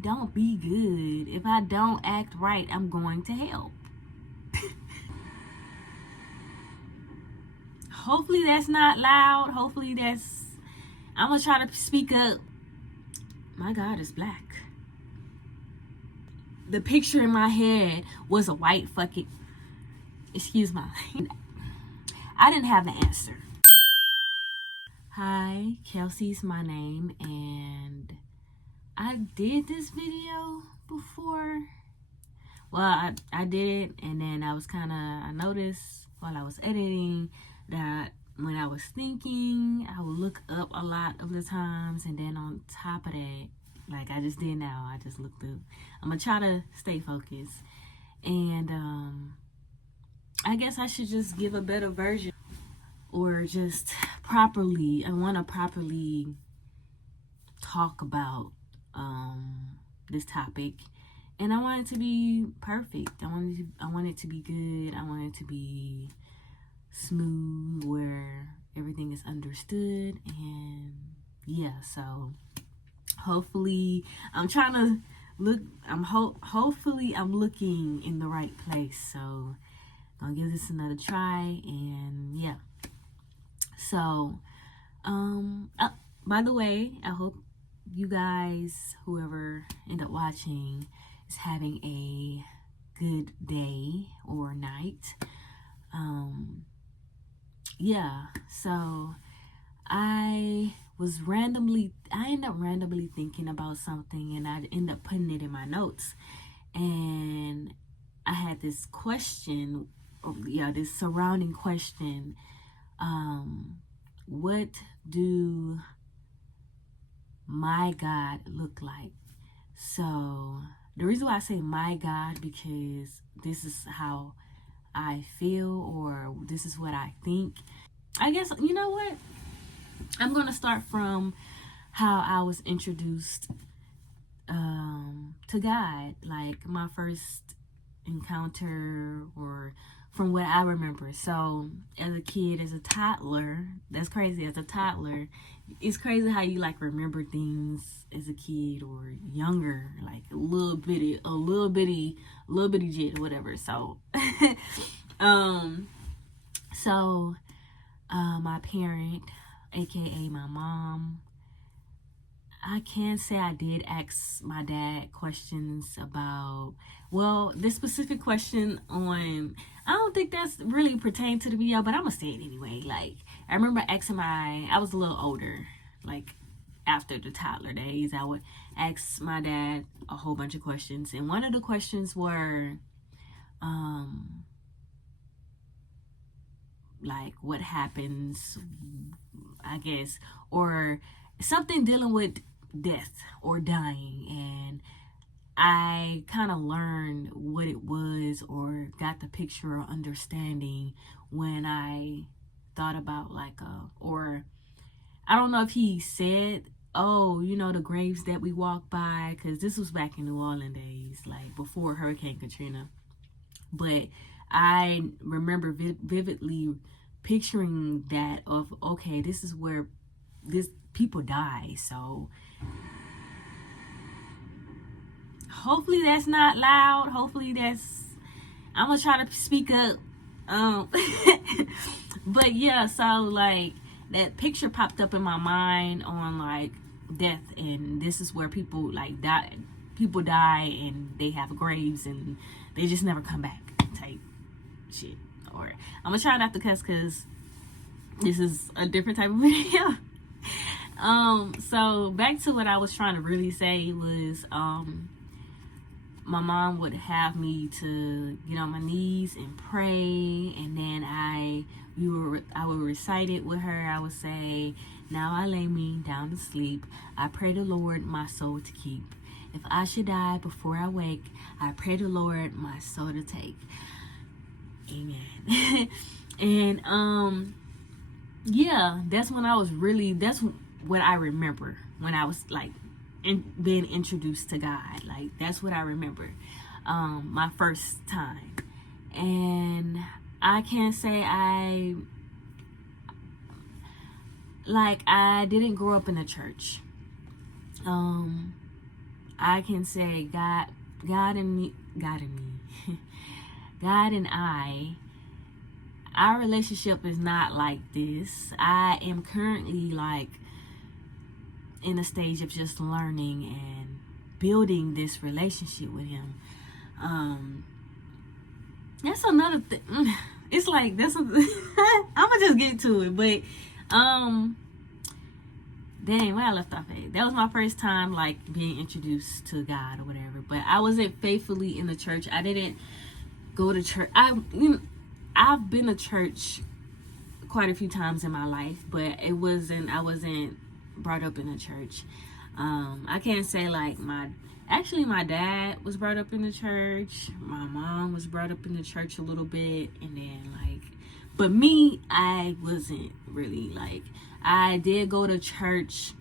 don't be good. If I don't act right, I'm going to hell. Hopefully that's not loud. Hopefully that's... I'm gonna try to speak up. My God, it's black. The picture in my head was a white fucking... Excuse my... I didn't have the answer. Hi, Kelsey's my name, and I did this video before. Well, I did it, and then I noticed while I was editing that when I was thinking, I would look up a lot of the times, and then on top of that, like I just did now, I just looked up. I'm gonna try to stay focused, and I guess I should just give a better version, or just properly, I want to properly talk about this topic, and I want it to be perfect. I want it to be good. I want it to be smooth, where everything is understood. And yeah, so hopefully I'm trying to look, hopefully I'm looking in the right place. So I'll give this another try. And yeah, so by the way, I hope you guys, whoever end up watching, is having a good day or night. Yeah, so I end up randomly thinking about something, and I end up putting it in my notes. And I had this question, this surrounding question. What do my God look like? So the reason why I say my God, because this is how I feel, or this is what I think. I guess, you know what? I'm going to start from how I was introduced to God. Like my first encounter, or from what I remember. So as a kid, as a toddler, that's crazy. As a toddler, it's crazy how you like remember things as a kid or younger, like a little bitty jit or whatever. So, my parent, aka my mom, I can say I did ask my dad questions about, well, this specific question on, I don't think that's really pertained to the video, but I'm gonna say it anyway. Like, I remember asking I was a little older, like after the toddler days, I would ask my dad a whole bunch of questions. And one of the questions were, like, what happens, I guess, or something dealing with death or dying. And I kind of learned what it was, or got the picture or understanding, when I thought about like or I don't know if he said, oh, the graves that we walk by, because this was back in New Orleans days, like before Hurricane Katrina. But I remember vividly picturing that of, okay, this is where this people die. So hopefully that's not loud. Hopefully I'm gonna try to speak up. But yeah, so like that picture popped up in my mind on like death, and this is where people like die. People die and they have graves and they just never come back type shit. Or I'm gonna try not to cuss because this is a different type of video. So back to what I was trying to really say was, my mom would have me to get on my knees and pray, and then I would recite it with her. I would say, now I lay me down to sleep. I pray the Lord my soul to keep. If I should die before I wake, I pray the Lord my soul to take. Amen. And yeah, that's what I remember when I was like being introduced to God. Like, that's what I remember, my first time. And I can't say I didn't grow up in a church. I can say God and me, God and I, our relationship is not like this. I am currently like in a stage of just learning and building this relationship with him. That's another thing. It's like that's I'm gonna just get to it, but dang, where I left off at. That was my first time like being introduced to God or whatever. But I wasn't faithfully in the church. I didn't go to church. I've been to church quite a few times in my life, but I wasn't brought up in a church. I can't say like my dad was brought up in the church. My mom was brought up in the church a little bit, and then like, but me, I wasn't really like. I did go to church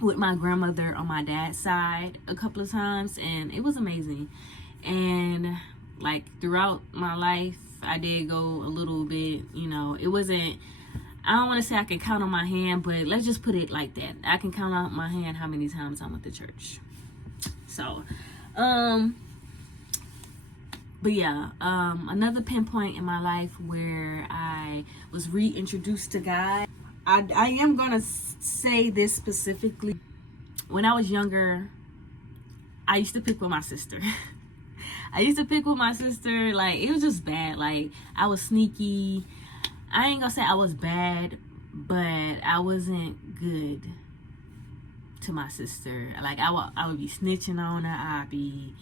with my grandmother on my dad's side a couple of times, and it was amazing. And like throughout my life, I did go a little bit. You know, it wasn't. I don't want to say I can count on my hand, but let's just put it like that. I can count on my hand how many times I went to church. So, but yeah, another pinpoint in my life where I was reintroduced to God. I am gonna say this specifically. When I was younger, I used to pick with my sister. Like, it was just bad. Like, I was sneaky. I ain't gonna say I was bad, but I wasn't good to my sister. Like, I would be snitching on her. I'd be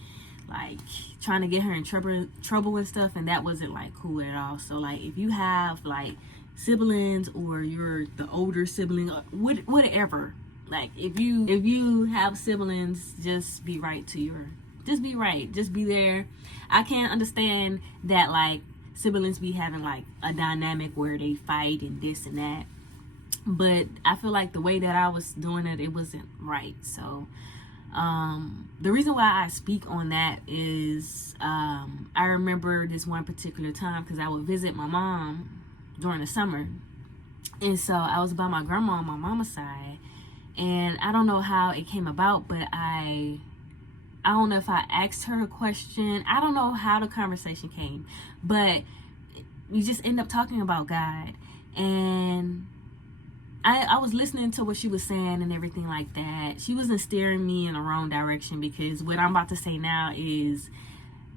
like trying to get her in trouble and stuff, and that wasn't like cool at all. So like, if you have like siblings or you're the older sibling, whatever, like if you have siblings, just be right, just be there. I can't understand that like siblings be having like a dynamic where they fight and this and that, but I feel like the way that I was doing it wasn't right. So the reason why I speak on that is I remember this one particular time because I would visit my mom during the summer, and so I was by my grandma on my mama's side, and I don't know how it came about, but I don't know if I asked her a question. I don't know how the conversation came, but we just end up talking about God, and I was listening to what she was saying and everything like that. She wasn't steering me in the wrong direction, because what I'm about to say now is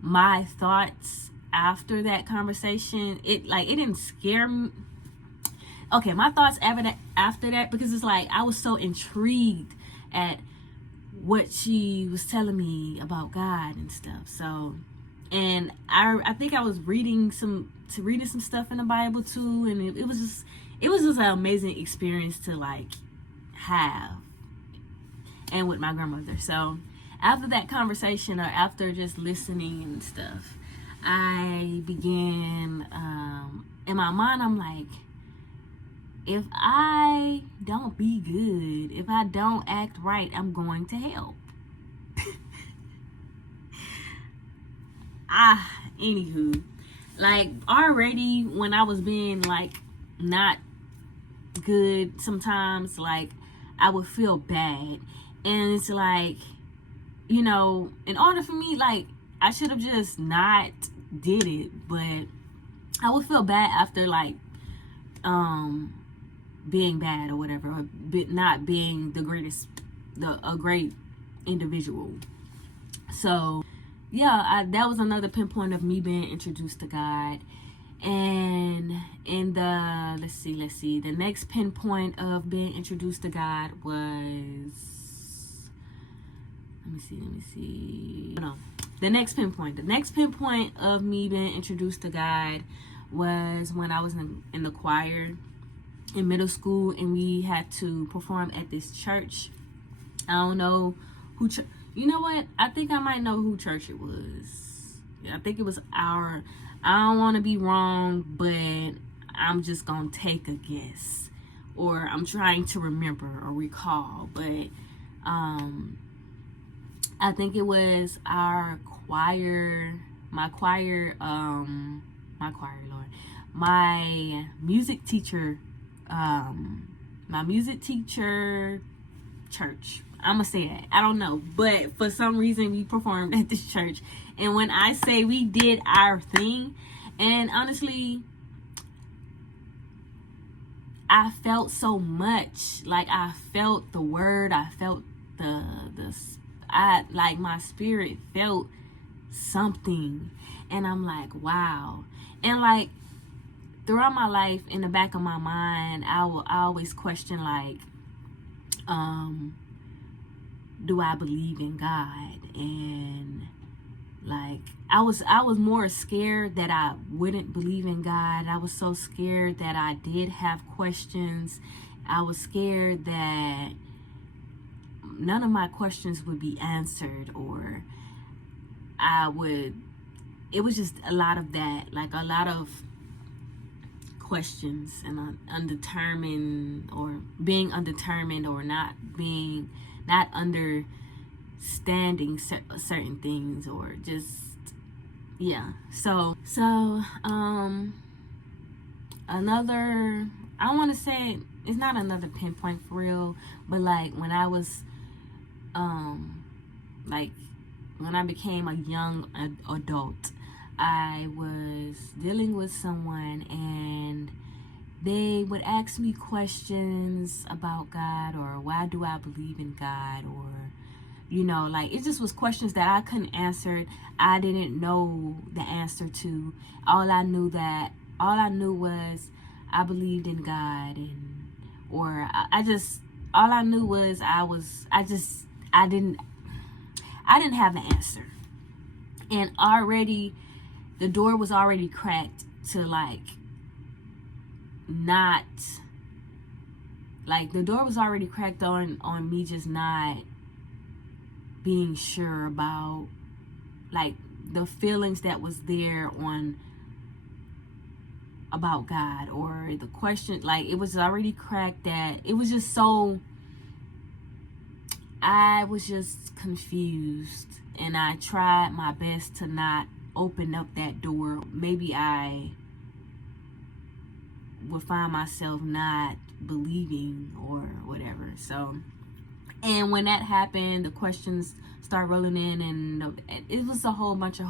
my thoughts after that conversation. It didn't scare me. Okay, my thoughts after that, because it's like I was so intrigued at what she was telling me about God and stuff. So, and I think I was reading some stuff in the Bible too, and it was just an amazing experience to like have, and with my grandmother. So after that conversation, or after just listening and stuff, I began in my mind, I'm like, if I don't be good, if I don't act right, I'm going to hell. Anywho, like already when I was being like not good sometimes, like I would feel bad, and it's like, you know, in order for me, like I should have just not did it, but I would feel bad after like being bad or whatever, or not being a great individual. So yeah, that was another pinpoint of me being introduced to God. And in the let's see, the next pinpoint of being introduced to God was, let me see. No, the next pinpoint of me being introduced to God was when I was in the choir in middle school, and we had to perform at this church. I don't know who you know what? I think I might know who church it was. I think it was I don't want to be wrong, but I'm just going to take a guess. Or I'm trying to remember or recall. But I think it was our choir, my music teacher church. I'm gonna say that. I don't know, but for some reason we performed at this church, and when I say we did our thing, and honestly, I felt so much. Like, I felt the word. I felt like my spirit felt something, and I'm like, wow. And like, throughout my life, in the back of my mind, I always question, like, do I believe in God? And like, I was more scared that I wouldn't believe in God. I was so scared that I did have questions. I was scared that none of my questions would be answered, or it was just a lot of that, like a lot of questions, and undetermined, or being undetermined, or not understanding certain things, or just, yeah. So another, I don't want to say it's not another pinpoint for real, but like when I was like when I became a young adult, I was dealing with someone, and they would ask me questions about God, or why do I believe in God, or, you know, like, it just was questions that I couldn't answer. I didn't know the answer to. All I knew was I believed in God, and, or all I knew was I didn't have the answer. And already, the door was already cracked to, like, not, like, the door was already cracked on me just not being sure about, like, the feelings that was there about God, or the question. Like, it was already cracked, that it was just so, I was just confused, and I tried my best to not open up that door. Maybe I would find myself not believing or whatever. So, and when that happened, the questions start rolling in, and it was a whole bunch of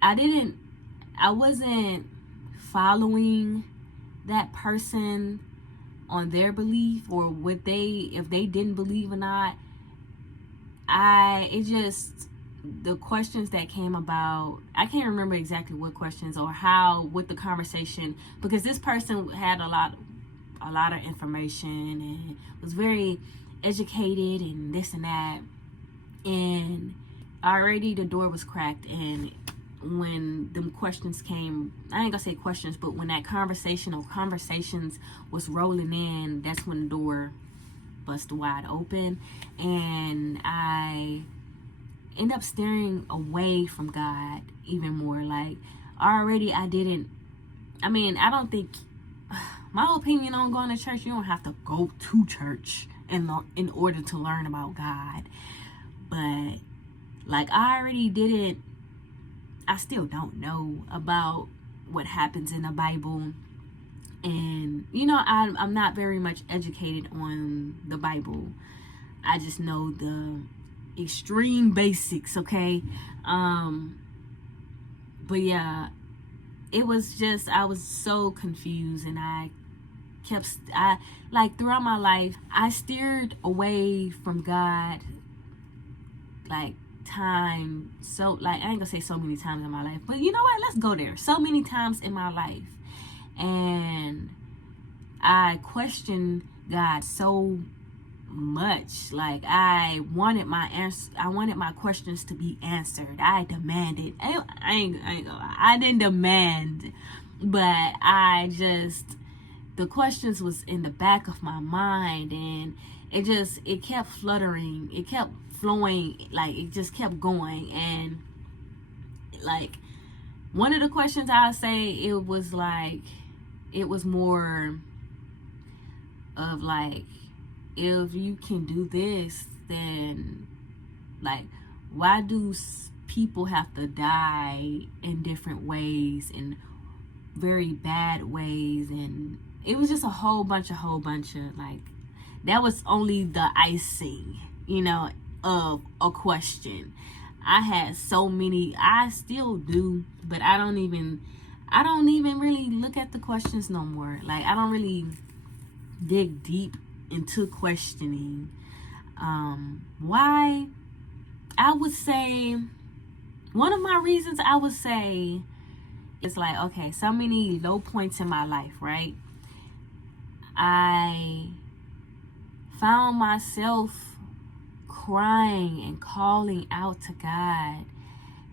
I wasn't following that person on their belief, or if they didn't believe or not. The questions that came about, I can't remember exactly what questions or what the conversation, because this person had a lot of information and was very educated and this and that, and already the door was cracked. And when them questions came, I ain't gonna say questions, but when that conversation or conversations was rolling in, that's when the door bust wide open, and I end up staring away from God even more. Like, already I don't think, my opinion on going to church, you don't have to go to church in order to learn about God. But like, I still don't know about what happens in the Bible. And, you know, I'm not very much educated on the Bible. I just know the extreme basics, okay? But yeah, it was just, I was so confused, and throughout my life, I steered away from God, like, time. So, like, I ain't gonna say so many times in my life, but you know what? Let's go there. So many times in my life. And I questioned God so much. Like, I wanted my questions to be answered. I demanded. I didn't demand, but the questions was in the back of my mind, and it kept fluttering. It kept flowing. Like, it just kept going. And like, one of the questions I'll say, it was more of like, if you can do this, then like, why do people have to die in different ways, in very bad ways? And it was just a whole bunch of like, that was only the icing of a question. I had so many, I still do, but I don't even really look at the questions no more. Like, I don't really dig deep into questioning. Why? I would say, one of my reasons I would say is like, okay, so many low points in my life, right? I found myself crying and calling out to God.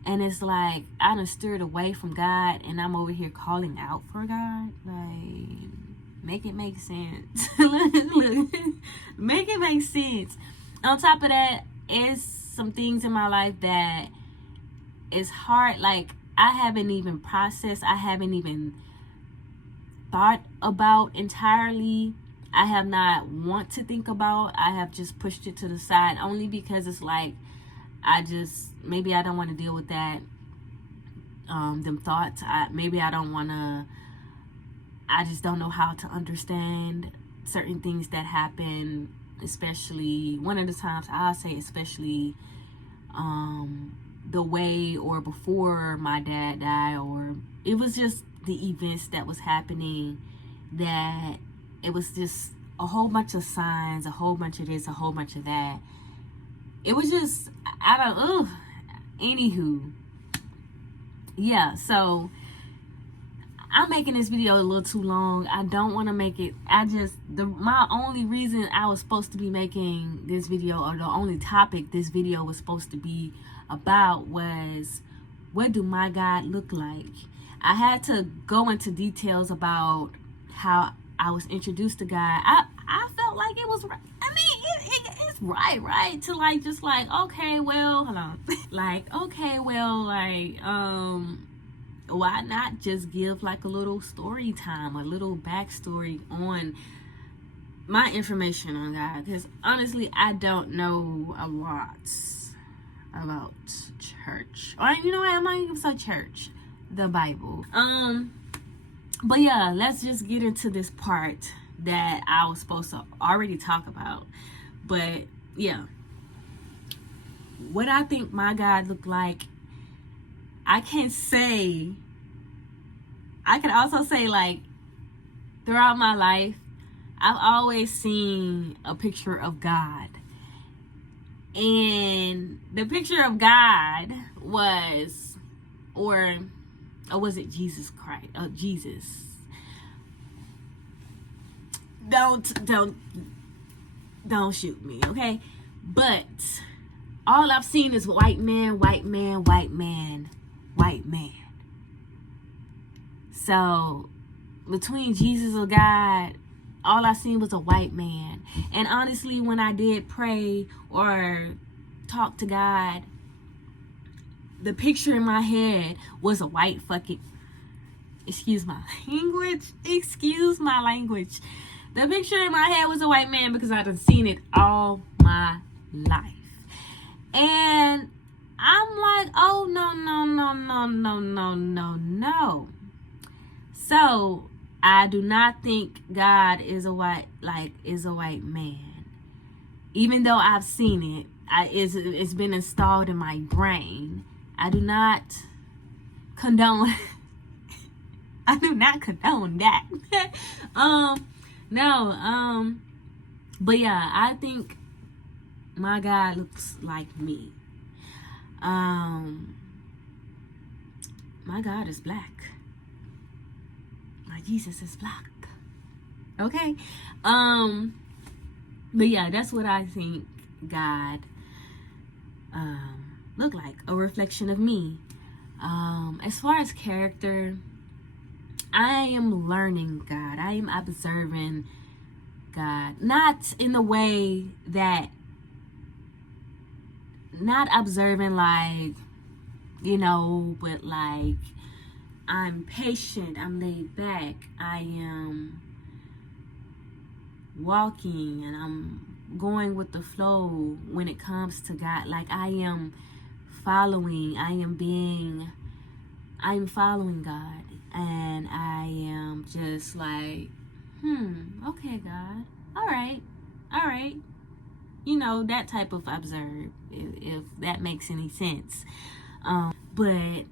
And it's like, I done steered away from God and I'm over here calling out for God. Like, make it make sense. Look, make it make sense. On top of that, it's some things in my life that is hard. Like, I haven't even processed. I haven't even thought about entirely. I have not want to think about. I have just pushed it to the side only because it's like, maybe I don't want to deal with that, them thoughts. Maybe I don't want to, I just don't know how to understand certain things that happen, especially, one of the times I'll say especially, the way or before my dad died, or it was just the events that was happening, that it was just a whole bunch of signs, a whole bunch of this, a whole bunch of that. It was just, anywho, yeah, so I'm making this video a little too long. I don't want to make it, my only reason I was supposed to be making this video, or the only topic this video was supposed to be about, was, what do my God look like? I had to go into details about how I was introduced to God. I felt like it was right. I mean, it's right to like, just like, okay, well, hold on. Like, okay, well, like, why not just give like a little story time, a little backstory on my information on God? Because honestly, I don't know a lot about church. Or, you know what, I'm not even say church, the Bible. But yeah, let's just get into this part that I was supposed to already talk about. But yeah, what I think my God looked like, I can also say, like, throughout my life, I've always seen a picture of God. And the picture of God was, or was it Jesus Christ? Jesus. Don't shoot me, okay? But all I've seen is white man. So between Jesus or God, all I seen was a white man. And honestly, when I did pray or talk to God, the picture in my head was a white fucking, excuse my language. The picture in my head was a white man because I've seen it all my life. And I'm like, oh, no. So I do not think God is a white man. Even though I've seen it, it's been installed in my brain. I do not condone that. But yeah, I think my God looks like me. My God is black. My Jesus is black. Okay? But yeah, that's what I think God look like, a reflection of me. As far as character, I am learning God. I am observing God. Not in the way that, not observing like, but like, I'm patient, I'm laid back, I am walking and I'm going with the flow when it comes to God. Like, I am following, I'm following God, and I am just like, okay, God, all right, you know, that type of observe, if that makes any sense. But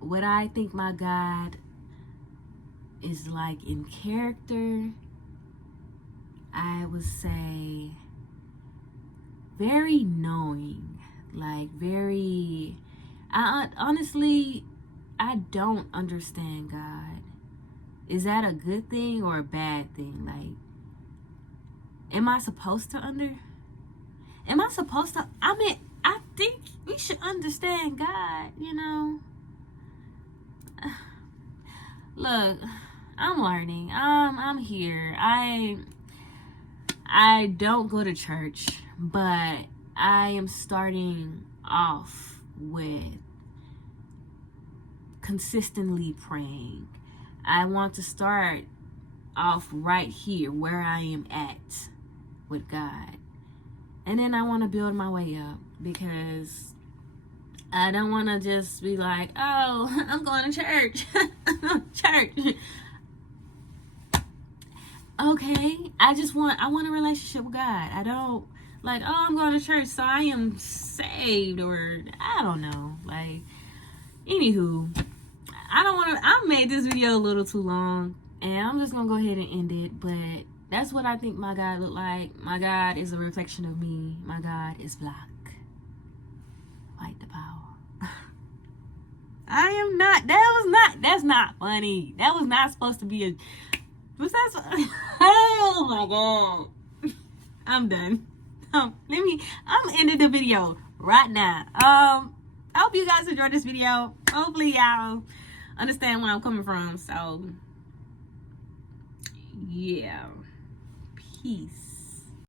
what I think my God is like in character, I would say very knowing, like very, honestly, I don't understand God. Is that a good thing or a bad thing? Like, am I supposed to I mean, I think we should understand God, you know. Look, I'm learning. I'm here. I don't go to church, but I am starting off with consistently praying. I want to start off right here where I am at with God. And then I want to build my way up, because I don't want to just be like, oh, I'm going to church. Church. Okay, I want a relationship with God. I don't like, oh, I'm going to church, so I am saved, or I don't know. Like, anywho, I made this video a little too long, and I'm just going to go ahead and end it, but that's what I think my God look like. My God is a reflection of me. My God is black. White the power. I am not, that's not funny. That was not supposed to be a, was that, oh my God. I'm done. I'm ending the video right now. I hope you guys enjoyed this video. Hopefully y'all understand where I'm coming from. So, yeah. Peace.